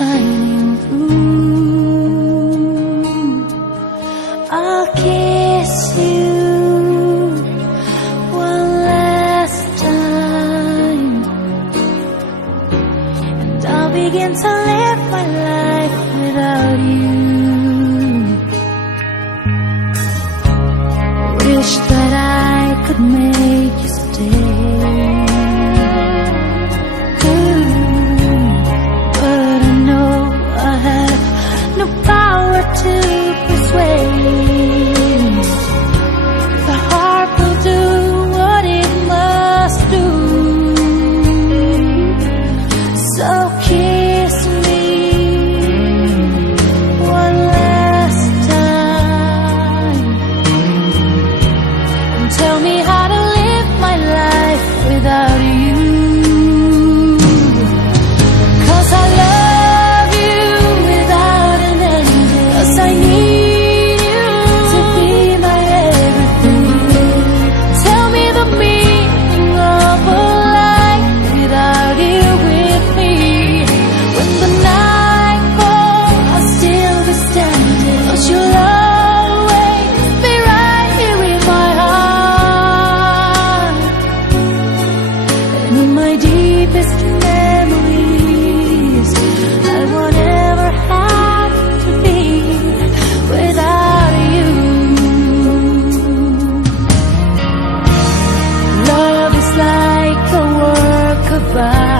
shining through. I'll kiss you one last time, and I'll begin to live my life without you. Wish that I could make you stay. To persuade, the heart will do what it must do. So kiss me one last time, and tell me how to live my life without you. 'Cause I love you without an ending. 'Cause I need you to be my everything. Tell me the meaning of a life without you with me. When the night falls, I'll still be standing. 'Cause you'll always be right here in my heart. And in my deepest memories, I won't ever have to be without you. Love is like a work of art.